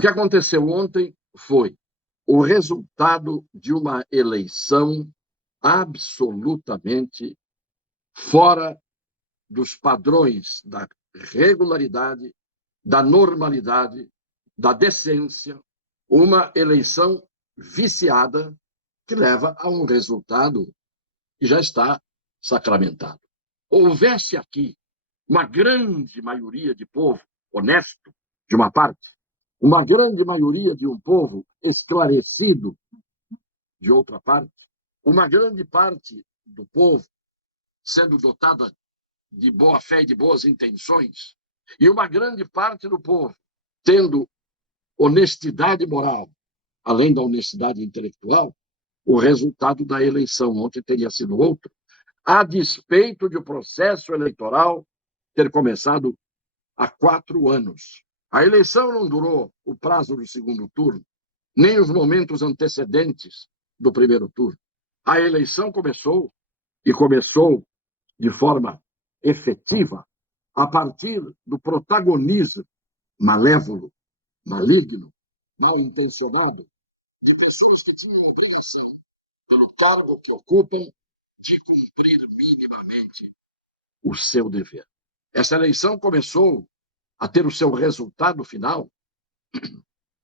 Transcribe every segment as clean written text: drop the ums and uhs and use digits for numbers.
O que aconteceu ontem foi o resultado de uma eleição absolutamente fora dos padrões da regularidade, da normalidade, da decência, uma eleição viciada que leva a um resultado que já está sacramentado. Houvesse aqui uma grande maioria de povo honesto, de uma parte, uma grande maioria de um povo esclarecido, de outra parte, uma grande parte do povo sendo dotada de boa fé e de boas intenções, e uma grande parte do povo tendo honestidade moral, além da honestidade intelectual, o resultado da eleição ontem teria sido outro, a despeito de o processo eleitoral ter começado há 4 anos. A eleição não durou o prazo do segundo turno, nem os momentos antecedentes do primeiro turno. A eleição começou, e começou de forma efetiva, a partir do protagonismo malévolo, maligno, mal intencionado, de pessoas que tinham obrigação, pelo cargo que ocupam, de cumprir minimamente o seu dever. Essa eleição começou a ter o seu resultado final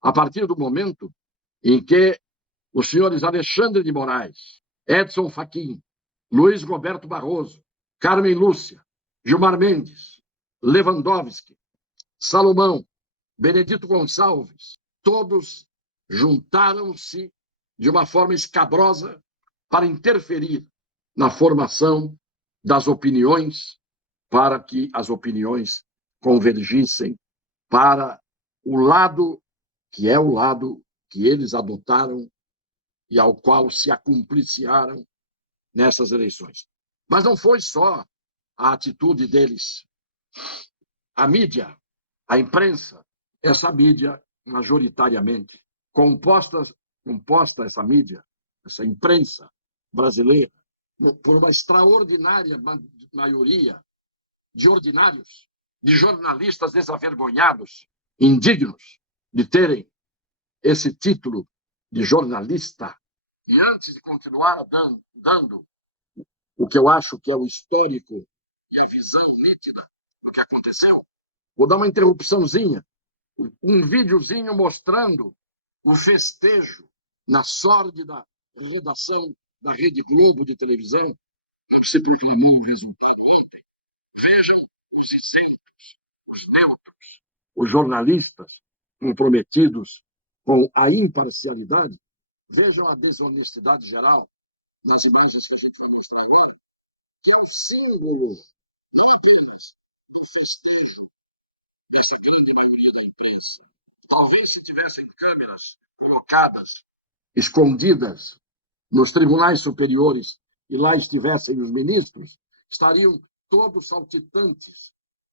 a partir do momento em que os senhores Alexandre de Moraes, Edson Fachin, Luiz Roberto Barroso, Carmen Lúcia, Gilmar Mendes, Lewandowski, Salomão, Benedito Gonçalves, todos juntaram-se de uma forma escabrosa para interferir na formação das opiniões, para que as opiniões convergissem para o lado que é o lado que eles adotaram e ao qual se acumpliciaram nessas eleições. Mas não foi só a atitude deles. A mídia, a imprensa, essa mídia majoritariamente composta essa mídia, essa imprensa brasileira, por uma extraordinária maioria de ordinários, de jornalistas desavergonhados, indignos de terem esse título de jornalista. E antes de continuar dando o que eu acho que é o histórico e a visão nítida do que aconteceu, vou dar uma interrupçãozinha, um videozinho mostrando o festejo na sórdida redação da Rede Globo de televisão, onde se proclamou o resultado ontem. Vejam os isentos, os neutros, os jornalistas comprometidos com a imparcialidade. Vejam a desonestidade geral nas imagens que a gente vai mostrar agora, que é o símbolo, não apenas do festejo dessa grande maioria da imprensa. Talvez se tivessem câmeras colocadas, escondidas, nos tribunais superiores, e lá estivessem os ministros, estariam todos saltitantes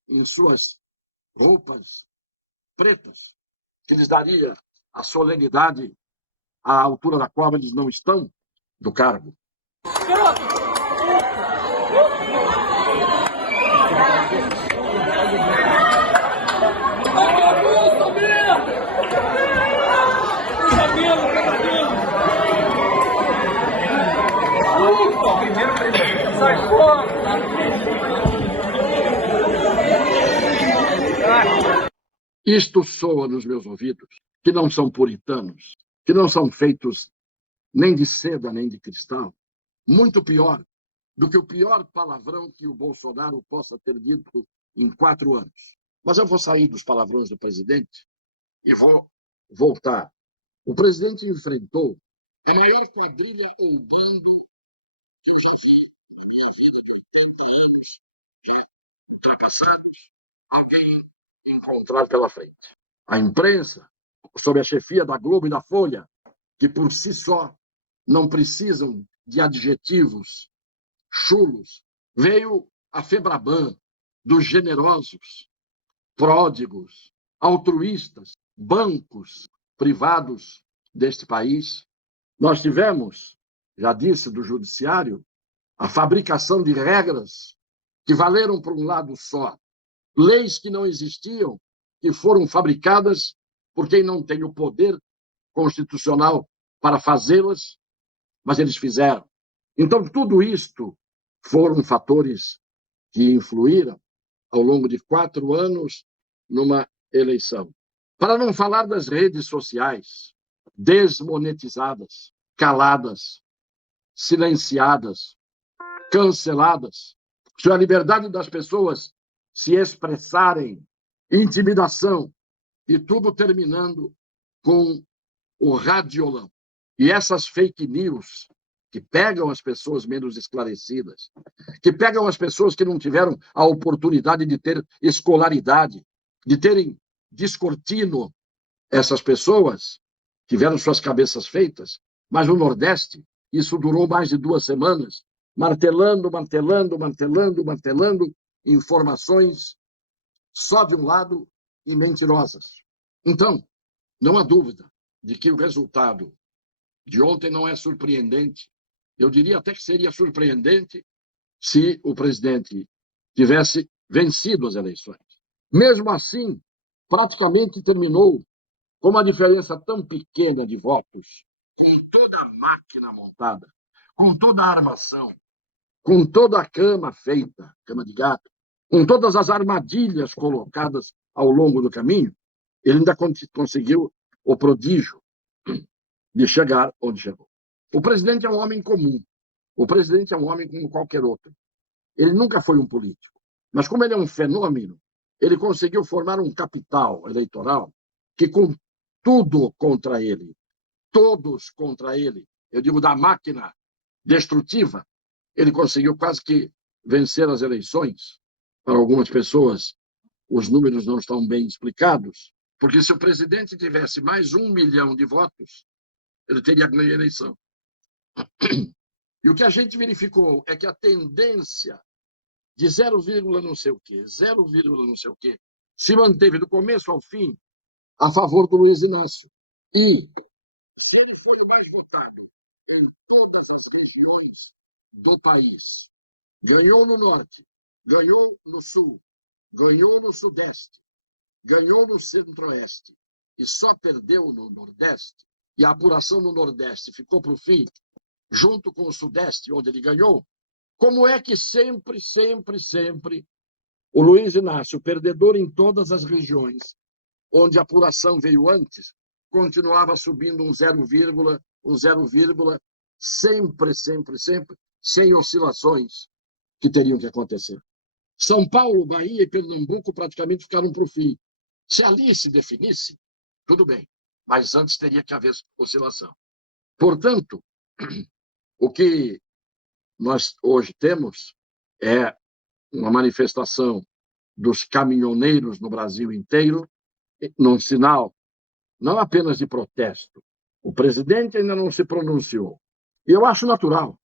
em suas roupas pretas, que lhes daria a solenidade à altura da qual eles não estão do cargo. Sai fora! Isto soa nos meus ouvidos, que não são puritanos, que não são feitos nem de seda nem de cristal, muito pior do que o pior palavrão que o Bolsonaro possa ter dito em 4 anos. Mas eu vou sair dos palavrões do presidente e vou voltar. O presidente enfrentou a maior quadrilha ou bando que eu já vi na minha vida de 80 anos, ultrapassados, alguém encontrar pela frente. A imprensa, sob a chefia da Globo e da Folha, que por si só não precisam de adjetivos chulos, veio a Febraban, dos generosos, pródigos, altruístas, bancos privados deste país. Nós tivemos, já disse, do judiciário, a fabricação de regras que valeram para um lado só, leis que não existiam, que foram fabricadas por quem não tem o poder constitucional para fazê-las, mas eles fizeram. Então, tudo isto foram fatores que influíram ao longo de 4 anos numa eleição. Para não falar das redes sociais, desmonetizadas, caladas, silenciadas, canceladas. Se a liberdade das pessoas se expressarem, intimidação, e tudo terminando com o radiolão. E essas fake news que pegam as pessoas menos esclarecidas, que pegam as pessoas que não tiveram a oportunidade de ter escolaridade, de terem descortino, essas pessoas tiveram suas cabeças feitas, mas no Nordeste isso durou mais de 2 semanas, martelando informações só de um lado e mentirosas. Então, não há dúvida de que o resultado de ontem não é surpreendente. Eu diria até que seria surpreendente se o presidente tivesse vencido as eleições. Mesmo assim, praticamente terminou com uma diferença tão pequena de votos, com toda a máquina montada, com toda a armação, com toda a cama feita, cama de gato, com todas as armadilhas colocadas ao longo do caminho, ele ainda conseguiu o prodígio de chegar onde chegou. O presidente é um homem comum. O presidente é um homem como qualquer outro. Ele nunca foi um político. Mas como ele é um fenômeno, ele conseguiu formar um capital eleitoral que, com tudo contra ele, todos contra ele, eu digo da máquina destrutiva, ele conseguiu quase que vencer as eleições. Para algumas pessoas, os números não estão bem explicados, porque se o presidente tivesse mais 1 milhão de votos, ele teria ganho a eleição. E o que a gente verificou é que a tendência de 0, não sei o quê, 0, não sei o quê, se manteve do começo ao fim a favor do Luiz Inácio. E se ele foi o mais votado em todas as regiões do país, ganhou no Norte, ganhou no Sul, ganhou no Sudeste, ganhou no Centro-Oeste e só perdeu no Nordeste, e a apuração no Nordeste ficou para o fim, junto com o Sudeste, onde ele ganhou, como é que sempre o Luiz Inácio, perdedor em todas as regiões, onde a apuração veio antes, continuava subindo um 0, sempre, sem oscilações que teriam que acontecer. São Paulo, Bahia e Pernambuco praticamente ficaram para o fim. Se ali se definisse, tudo bem, mas antes teria que haver oscilação. Portanto, o que nós hoje temos é uma manifestação dos caminhoneiros no Brasil inteiro, num sinal não apenas de protesto. O presidente ainda não se pronunciou. E eu acho natural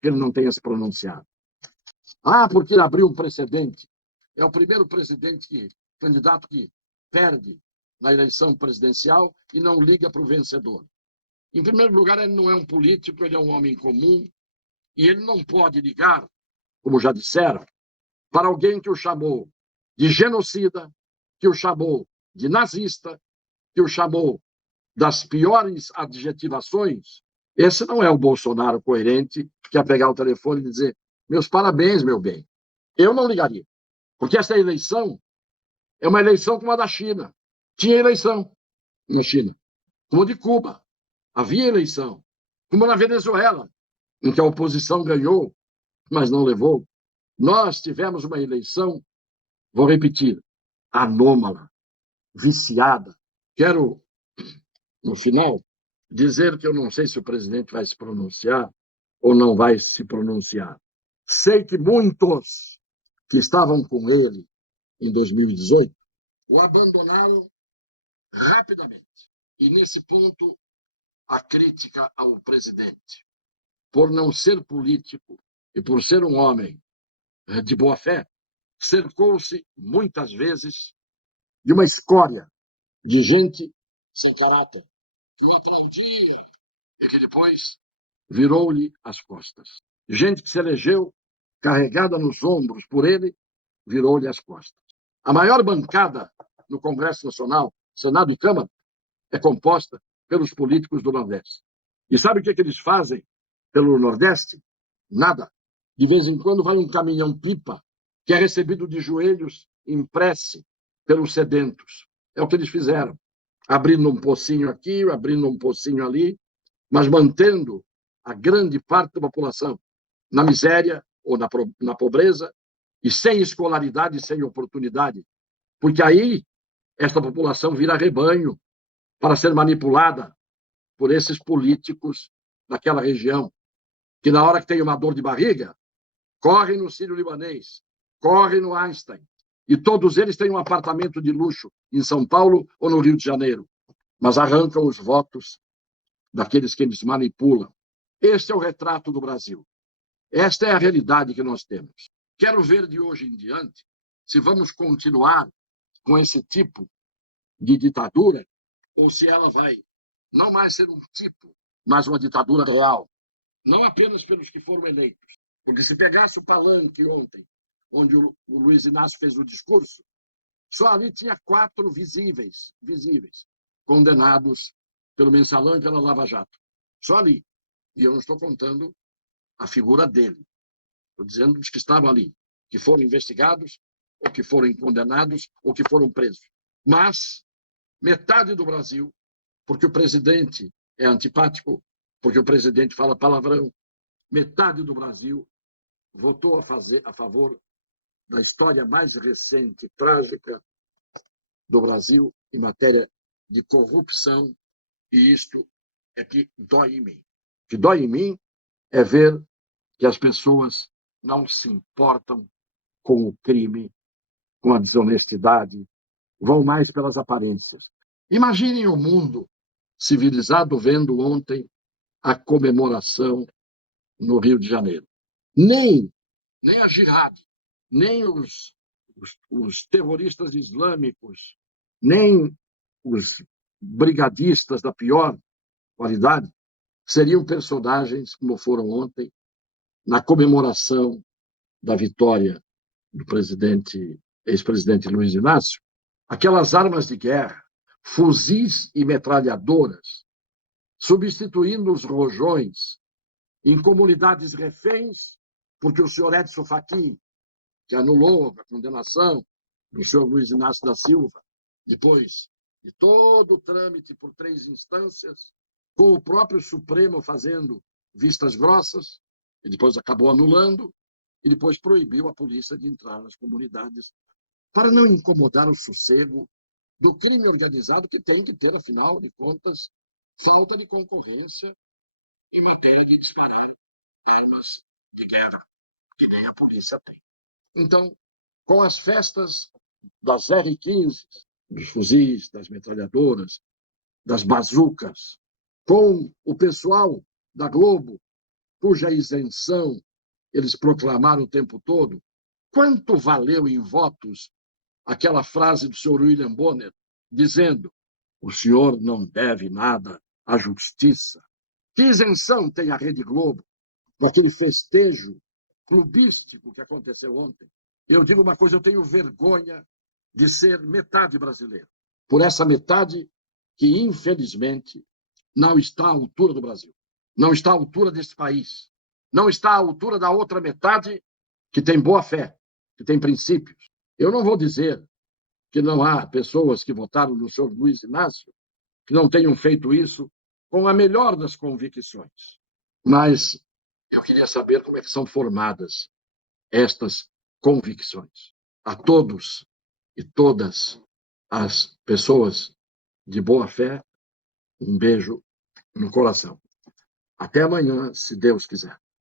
que ele não tenha se pronunciado. Porque ele abriu um precedente. É o primeiro candidato que perde na eleição presidencial e não liga para o vencedor. Em primeiro lugar, ele não é um político, ele é um homem comum, e ele não pode ligar, como já disseram, para alguém que o chamou de genocida, que o chamou de nazista, que o chamou das piores adjetivações. Esse não é o Bolsonaro coerente, que ia pegar o telefone e dizer: meus parabéns, meu bem. Eu não ligaria, porque essa eleição é uma eleição como a da China. Tinha eleição na China, como a de Cuba. Havia eleição, como na Venezuela, em que a oposição ganhou, mas não levou. Nós tivemos uma eleição, vou repetir, anômala, viciada. Quero, no final, dizer que eu não sei se o presidente vai se pronunciar ou não vai se pronunciar. Sei que muitos que estavam com ele em 2018 o abandonaram rapidamente. E, nesse ponto, a crítica ao presidente, por não ser político e por ser um homem de boa fé, cercou-se, muitas vezes, de uma escória de gente sem caráter, que o aplaudia e que depois virou-lhe as costas. Gente que se elegeu carregada nos ombros por ele, virou-lhe as costas. A maior bancada no Congresso Nacional, Senado e Câmara, é composta pelos políticos do Nordeste. E sabe o que eles fazem pelo Nordeste? Nada. De vez em quando vai um caminhão-pipa que é recebido de joelhos em prece pelos sedentos. É o que eles fizeram. Abrindo um pocinho aqui, abrindo um pocinho ali, mas mantendo a grande parte da população na miséria ou na pobreza e sem escolaridade, sem oportunidade. Porque aí esta população vira rebanho para ser manipulada por esses políticos daquela região, que na hora que tem uma dor de barriga, corre no Sírio-Libanês, corre no Einstein, e todos eles têm um apartamento de luxo em São Paulo ou no Rio de Janeiro, mas arrancam os votos daqueles que eles manipulam. Este é o retrato do Brasil. Esta é a realidade que nós temos. Quero ver de hoje em diante se vamos continuar com esse tipo de ditadura ou se ela vai não mais ser um tipo, mas uma ditadura real. Não apenas pelos que foram eleitos. Porque se pegasse o Palanque ontem, onde o Luiz Inácio fez o discurso, só ali tinha 4 visíveis, condenados pelo Mensalão e pela Lava Jato. Só ali. E eu não estou contando a figura dele. Estou dizendo dos que estavam ali, que foram investigados, ou que foram condenados, ou que foram presos. Mas metade do Brasil, porque o presidente é antipático, porque o presidente fala palavrão, metade do Brasil votou a favor da história mais recente, trágica do Brasil em matéria de corrupção, e isto é que dói em mim. O que dói em mim é ver que as pessoas não se importam com o crime, com a desonestidade, vão mais pelas aparências. Imaginem o mundo civilizado vendo ontem a comemoração no Rio de Janeiro. Nem a jihad, nem os terroristas islâmicos, nem os brigadistas da pior qualidade seriam personagens como foram ontem na comemoração da vitória do ex-presidente Luiz Inácio. Aquelas armas de guerra, fuzis e metralhadoras, substituindo os rojões em comunidades reféns, porque o senhor Edson Fachin, que anulou a condenação do senhor Luiz Inácio da Silva, depois de todo o trâmite por 3 instâncias, com o próprio Supremo fazendo vistas grossas, e depois acabou anulando, e depois proibiu a polícia de entrar nas comunidades, para não incomodar o sossego do crime organizado, que tem que ter, afinal de contas, falta de concorrência em matéria de disparar armas de guerra, que nem a polícia tem. Então, com as festas das R-15, dos fuzis, das metralhadoras, das bazucas, com o pessoal da Globo, cuja isenção eles proclamaram o tempo todo, quanto valeu em votos aquela frase do senhor William Bonner, dizendo: o senhor não deve nada à justiça? Que isenção tem a Rede Globo com aquele festejo clubístico que aconteceu ontem? Eu digo uma coisa, eu tenho vergonha de ser metade brasileiro, por essa metade que, infelizmente, não está à altura do Brasil, não está à altura desse país, não está à altura da outra metade que tem boa fé, que tem princípios. Eu não vou dizer que não há pessoas que votaram no senhor Luiz Inácio que não tenham feito isso com a melhor das convicções. Mas eu queria saber como é que são formadas estas convicções. A todos e todas as pessoas de boa fé, um beijo no coração. Até amanhã, se Deus quiser.